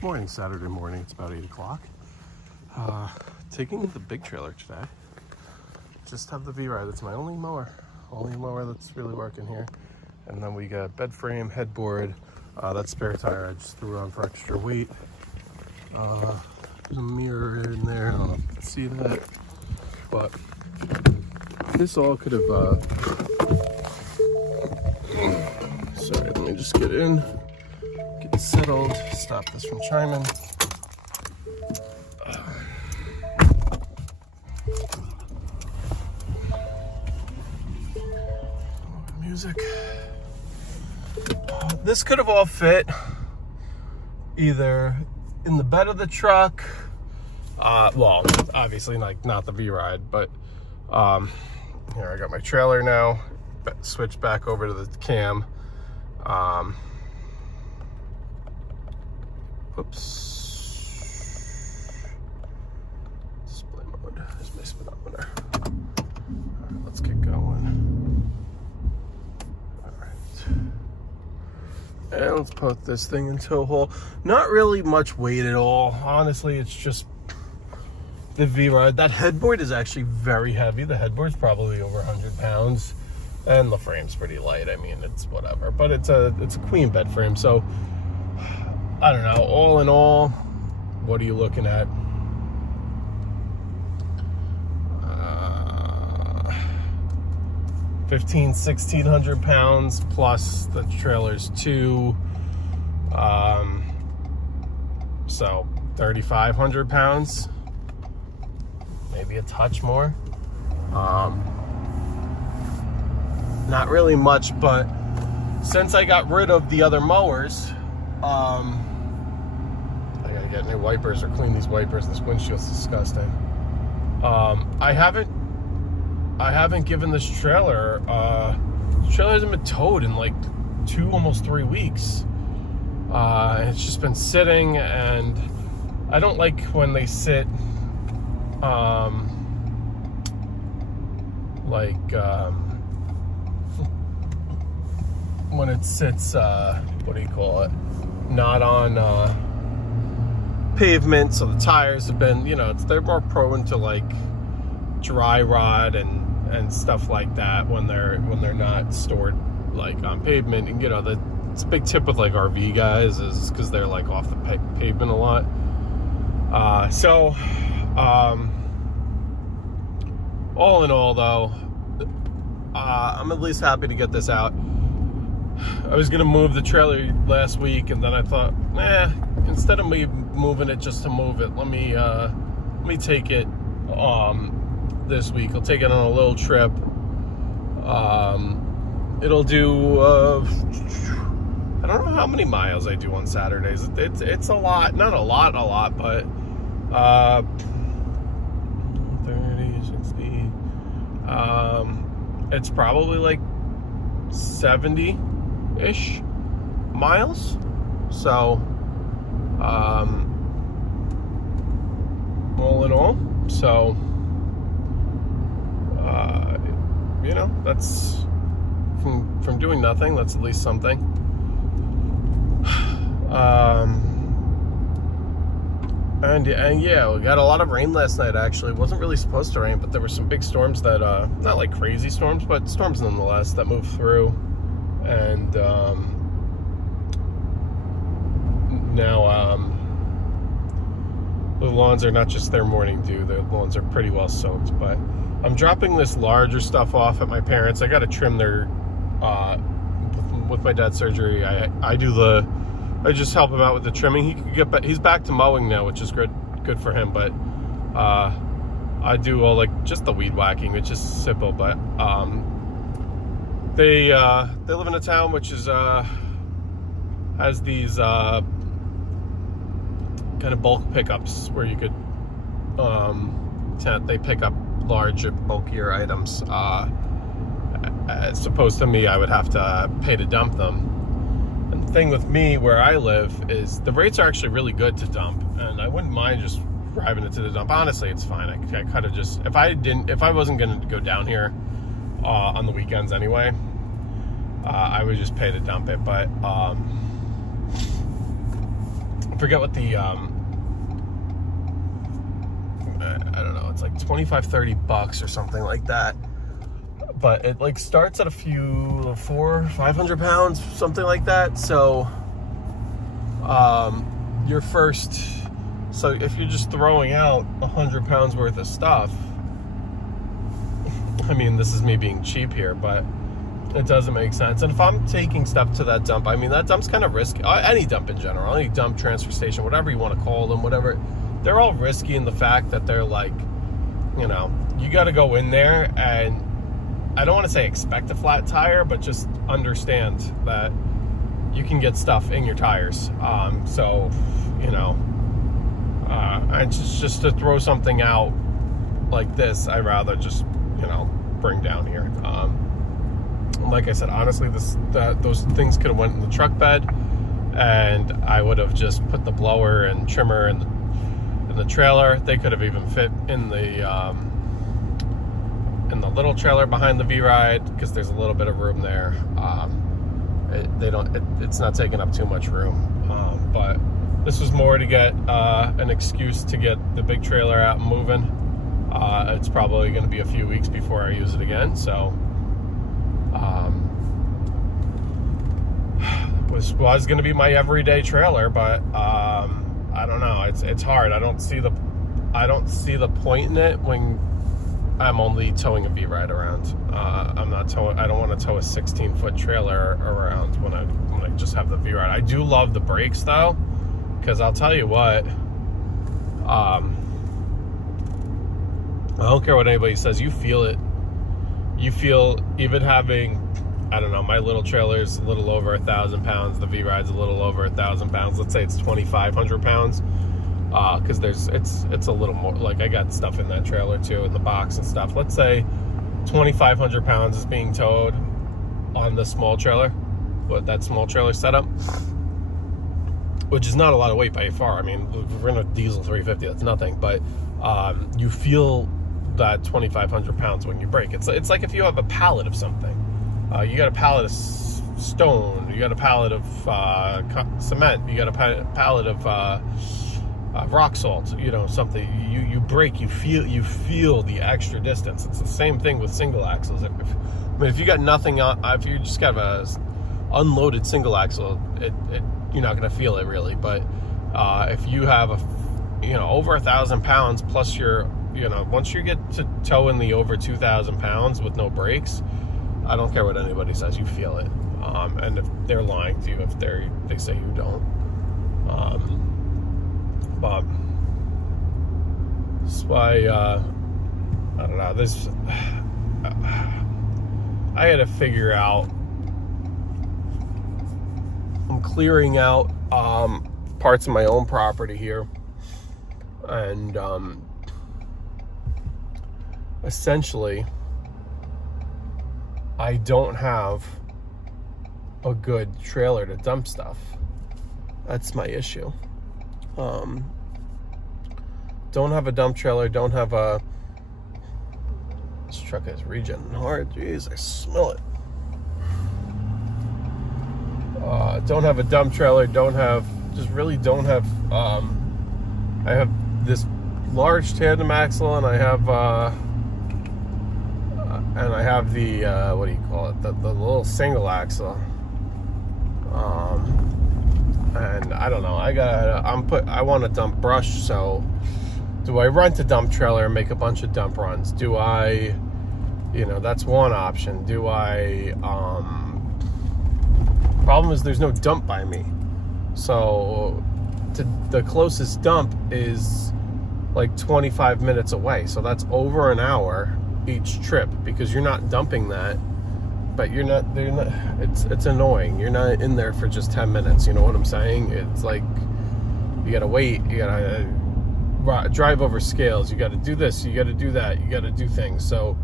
Morning, Saturday morning. It's about 8 o'clock. Taking the big trailer today. Just have the V-Ride. That's my only mower that's really working here. And then we got bed frame, headboard. That spare tire I just threw on for extra weight. There's a mirror in there. I don't know if you can see that, but this all could have. Sorry, let me just get in, get settled, stop this from chiming. Music. This could have all fit either in the bed of the truck, well, obviously not the V-Ride, but here I got my trailer now, switched back over to the cam. Oops. Display mode. There's my speedometer. All right, let's get going. All right. And let's put this thing in tow hole. Not really much weight at all. Honestly, it's just the V-Ride. That headboard is actually very heavy. The headboard's probably over 100 pounds. And the frame's pretty light. I mean, it's whatever. But it's a queen bed frame. So, I don't know. All in all, what are you looking at? 1,600 pounds plus the trailer's too. So 3,500 pounds, maybe a touch more. Not really much, but since I got rid of the other mowers, I gotta get new wipers or clean these wipers. This windshield's disgusting. I haven't given this trailer, the trailer hasn't been towed in like almost 3 weeks. It's just been sitting, and I don't like when they sit, when it sits, what do you call it? Not on pavement, so the tires have been, they're more prone to like dry rot and stuff like that when they're not stored like on pavement. And it's a big tip with like RV guys is because they're like off the pavement a lot. All in all though, I'm at least happy to get this out. I was gonna move the trailer last week, and then I thought, instead of me moving it just to move it, let me take it this week. I'll take it on a little trip. It'll do I don't know how many miles I do on Saturdays. It's a lot, not a lot, but 30, 60. It's probably like 70-ish miles. So all in all, so that's from doing nothing. That's at least something. And yeah, we got a lot of rain last night. Actually, it wasn't really supposed to rain, but there were some big storms that not like crazy storms, but storms nonetheless that moved through. And now the lawns are not just their morning dew, the lawns are pretty well soaked. But I'm dropping this larger stuff off at my parents'. I got to trim their with my dad's surgery. I just help him out with the trimming. He could get back, he's back to mowing now, which is good for him. But I do all like just the weed whacking, which is simple. But they live in a town which is has these kind of bulk pickups where you could they pick up larger, bulkier items. As opposed to me, I would have to pay to dump them. And the thing with me where I live is the rates are actually really good to dump, and I wouldn't mind just driving it to the dump. Honestly, it's fine. I kind of just, if I wasn't going to go down here on the weekends anyway, I would just pay to dump it. But forget what the, I don't know, it's like $25-$30 or something like that. But it like starts at a few, 400-500 pounds, something like that. So, your first, so if you're just throwing out 100 pounds worth of stuff, I mean, this is me being cheap here, but it doesn't make sense. And if I'm taking stuff to that dump, I mean, that dump's kind of risky. Any dump in general, any dump, transfer station, whatever you want to call them, whatever, they're all risky in the fact that they're like, you know, you got to go in there and I don't want to say expect a flat tire, but just understand that you can get stuff in your tires. So, you know, and just to throw something out like this, I'd rather just, you know, bring down here. Like I said, honestly, those things could have went in the truck bed, and I would have just put the blower and trimmer in the trailer. They could have even fit in the little trailer behind the V-Ride, because there's a little bit of room there. It's not taking up too much room. But this was more to get an excuse to get the big trailer out and moving. It's probably going to be a few weeks before I use it again, so was going to be my everyday trailer, but I don't know, it's hard. I don't see the point in it when I'm only towing a V-Ride around. I don't want to tow a 16-foot trailer around when I just have the V-Ride. I do love the brakes though, because I'll tell you what, I don't care what anybody says, you feel it. You feel, even having, I don't know, my little trailer's a little over 1,000 pounds, the V-Ride's a little over 1,000 pounds. Let's say it's 2,500 pounds, because it's a little more, like I got stuff in that trailer too, in the box and stuff. Let's say 2,500 pounds is being towed on the small trailer, with that small trailer setup, which is not a lot of weight by far. I mean, we're in a diesel 350, that's nothing, but you feel that 2,500 pounds when you brake. It's like if you have a pallet of something. You got a pallet of stone, you got a pallet of cement, you got a pallet of rock salt, you know, something. You brake, you feel the extra distance. It's the same thing with single axles. If you got nothing on, if you just got a unloaded single axle, you're not going to feel it really. But if you have over 1,000 pounds plus your, once you get to towing the over 2,000 pounds with no brakes, I don't care what anybody says, you feel it. And if they're lying to you, if they say you don't. But that's why, I don't know, I had to figure out, I'm clearing out parts of my own property here, and essentially I don't have a good trailer to dump stuff. That's my issue. Don't have a dump trailer, don't have a, this truck is regenerating hard, jeez, I smell it. Don't have a dump trailer, don't have I have this large tandem axle, and I have the what do you call it, the little single axle, and I don't know, I want to dump brush. So do I rent a dump trailer and make a bunch of dump runs? Do I, that's one option. Do I, problem is there's no dump by me, so the closest dump is like 25 minutes away, so that's over an hour each trip, because you're not dumping that, but they're not, it's annoying. You're not in there for just 10 minutes, you know what I'm saying? It's like, you gotta wait, you gotta drive over scales, you gotta do this, you gotta do that, you gotta do things. So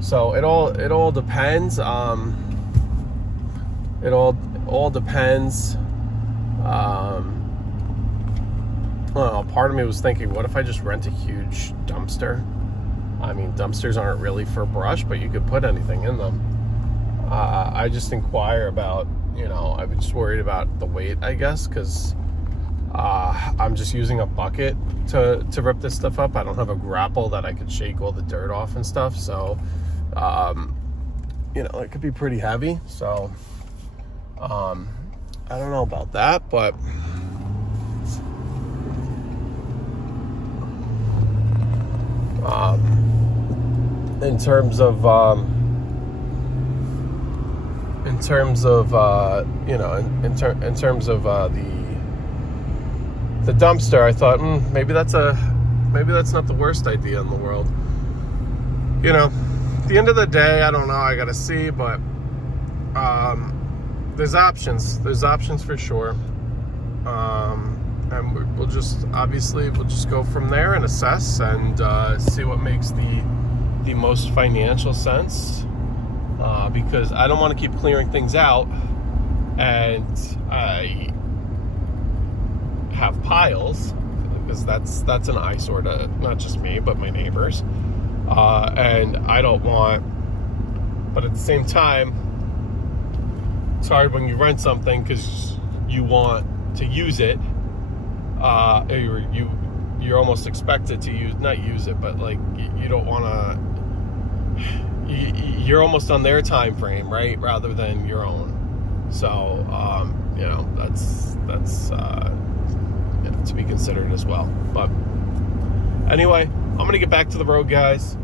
so it all depends. It all depends. Well, part of me was thinking, what if I just rent a huge dumpster? I mean, dumpsters aren't really for brush, but you could put anything in them. I just inquire about you know, I was just worried about the weight, I guess, because I'm just using a bucket to rip this stuff up. I don't have a grapple that I could shake all the dirt off and stuff, so you know, it could be pretty heavy. So I don't know about that, but in terms of you know, in terms of the dumpster, I thought maybe that's not the worst idea in the world. You know, at the end of the day, I don't know, I gotta see, but there's options for sure. And we'll just go from there and assess and see what makes the most financial sense, because I don't want to keep clearing things out and I have piles, because that's an eyesore to not just me but my neighbors, and I don't want, but at the same time it's hard when you rent something because you want to use it. You're almost expected to not use it, but like you don't want to. You're almost on their time frame, right, rather than your own. So you know, that's you know, to be considered as well. But anyway, I'm gonna get back to the road, guys.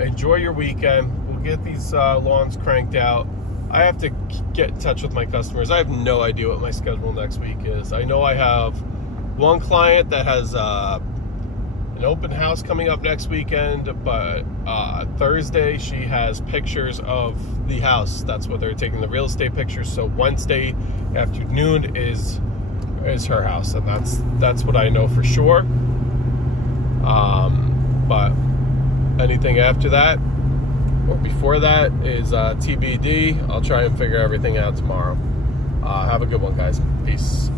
Enjoy your weekend. We'll get these lawns cranked out. I have to get in touch with my customers. I have no idea what my schedule next week is. I know I have one client that has an open house coming up next weekend, but Thursday she has pictures of the house. That's what they're taking, the real estate pictures. So Wednesday afternoon is her house, and that's what I know for sure. But anything after that or before that is TBD. I'll try and figure everything out tomorrow. Have a good one, guys. Peace.